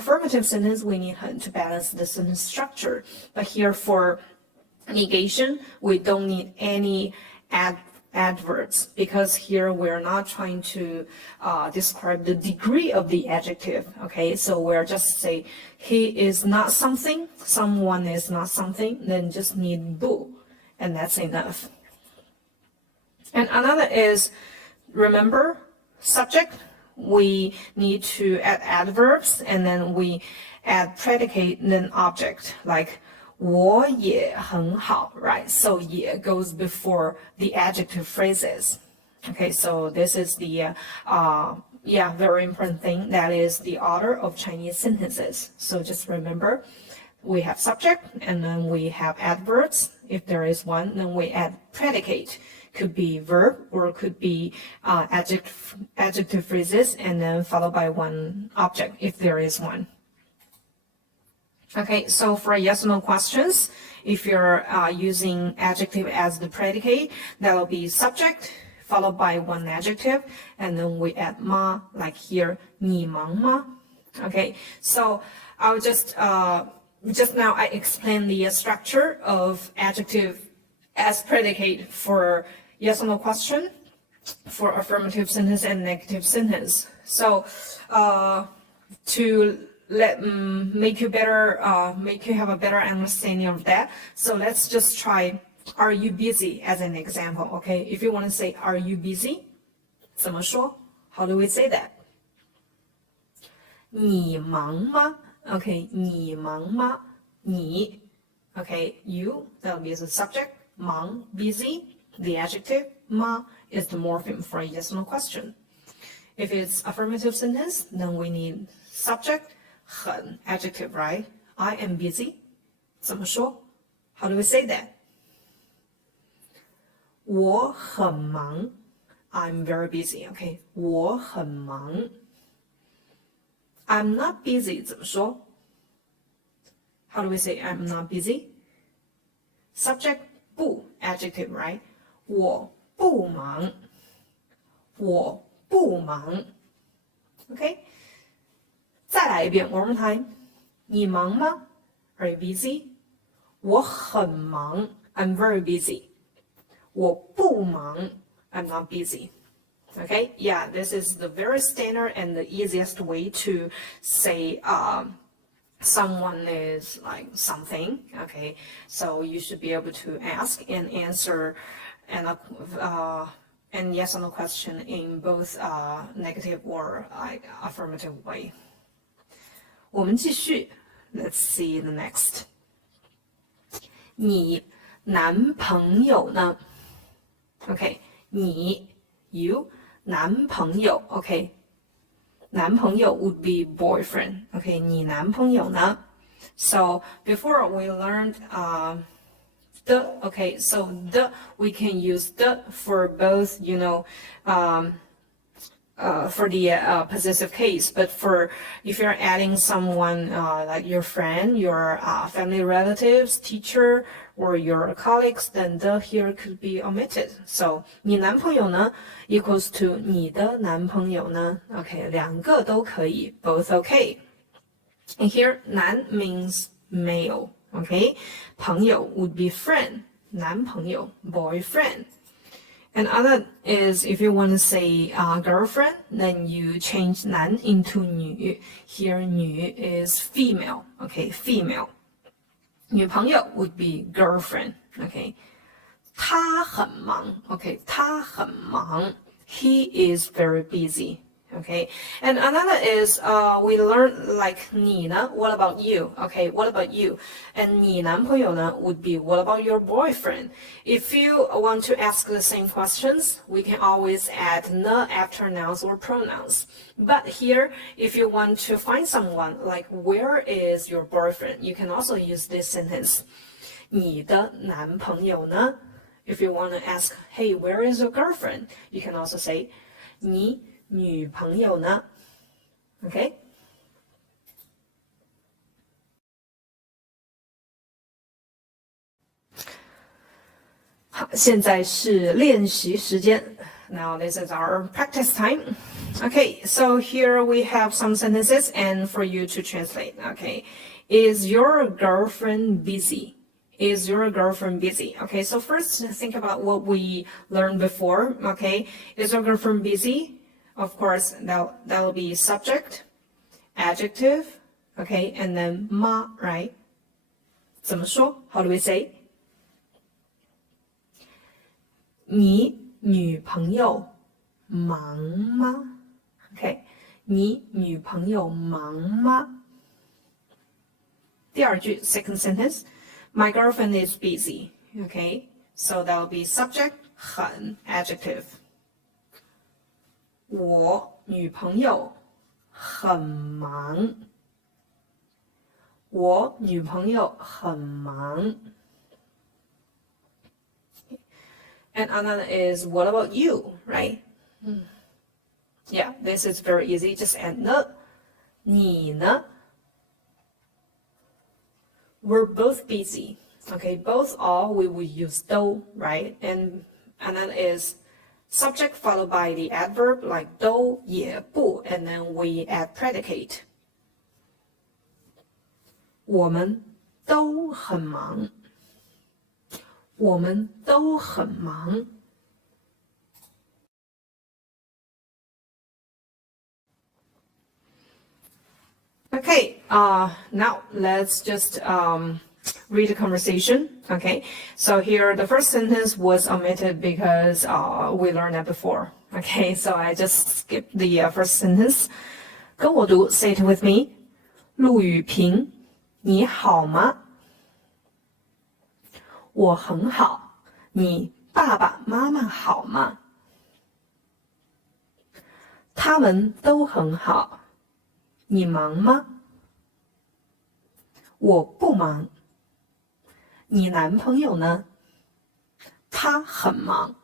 for affirmative sentence, we need to balance the sentence structure. But here for negation, we don't need any adverbs, because here we're not trying to describe the degree of the adjective. Okay, so we're just say he is not something, someone is not something, then just need bu, and that's enough. And another is, remember, subject, we need to add adverbs, and then we add predicate, then object, like 我也很好, right? So 也 goes before the adjective phrases. Okay, so this is the very important thing. That is the order of Chinese sentences. So just remember, we have subject, and then we have adverbs. If there is one, then we add predicate. Could be verb or could be adjective phrases, and then followed by one object if there is one. Okay, so for yes or no questions, if you're using adjective as the predicate, that will be subject followed by one adjective, and then we add ma, like here, 你忙吗? Okay, so I'll just now I explained the structure of adjective as predicate for yes or no question, for affirmative sentence and negative sentence. So to make you have a better understanding of that, so let's just try are you busy as an example. Okay, if you want to say are you busy, 怎么说? How do we say that? 你忙吗? Okay, 你忙吗? 你, okay, you, that will be the subject, 忙, busy, the adjective, 吗 is the morpheme for a yes or no question. If it's affirmative sentence, then we need subject, 很, adjective, right? I am busy. 怎么说? How do we say that? 我很忙. I'm very busy. Okay, 我很忙. I'm not busy. 怎么说? How do we say I'm not busy? Subject, 不, adjective, right? 我不忙. 我不忙. Okay? 再来一遍 one more time. 你忙吗? Are you busy? 我很忙. I'm very busy. 我不忙. I'm not busy. Okay? Yeah, this is the very standard and the easiest way to say someone is like something. Okay? So you should be able to ask and answer and yes or no question in both negative or affirmative way. 我们继续 Let's see the next. 你男朋友呢? Okay, 你 you 男朋友 okay. 男朋友 would be boyfriend. Okay, 你男朋友呢? So before we learned the, okay, so the we can use the for both, you know, for the possessive case, but for if you're adding someone like your friend, your family relatives, teacher, or your colleagues, then the here could be omitted. So 你男朋友呢 equals to 你的男朋友呢 Okay, 两个都可以 both okay. And here 男 means male. Okay, 朋友 would be friend. 男朋友 boyfriend. And other is if you want to say girlfriend, then you change 男 into 女. Here 女 is female. Okay, female. 女朋友 would be girlfriend. Okay, 他很忙. Okay, 他很忙. He is very busy. Okay, and another is we learn like 你呢 what about you? Okay, what about you? And 你男朋友呢 would be what about your boyfriend? If you want to ask the same questions, we can always add 呢 after nouns or pronouns. But here, if you want to find someone like where is your boyfriend, you can also use this sentence. 你的男朋友呢? If you want to ask, hey, where is your girlfriend? You can also say 你女朋友呢 Okay? 好，现在是练习时间 Now this is our practice time. Okay, so here we have some sentences and for you to translate. Okay, is your girlfriend busy? Is your girlfriend busy? Okay, so first think about what we learned before. Okay, is your girlfriend busy? Of course, that'll be subject, adjective, okay, and then ma, right? 怎么说? How do we say? 你女朋友忙吗? Okay, 你女朋友忙吗? 第二句 second sentence, my girlfriend is busy. Okay, so that'll be subject, 很 adjective. 我女朋友很忙。我女朋友很忙。And another is, what about you, right? Yeah, this is very easy. Just add 呢。你呢? We're both busy. Okay, both all we will use 都, right? And another is subject followed by the adverb like 都也不 and then we add predicate. 我们都很忙。我们都很忙。Okay, now let's just read the conversation. Okay, so here the first sentence was omitted because we learned that before. Okay, so I just skipped the first sentence. 跟我读 say it with me. 陆雨萍，你好吗？我很好，你爸爸妈妈好吗？他们都很好，你忙吗？我不忙。你男朋友呢？他很忙。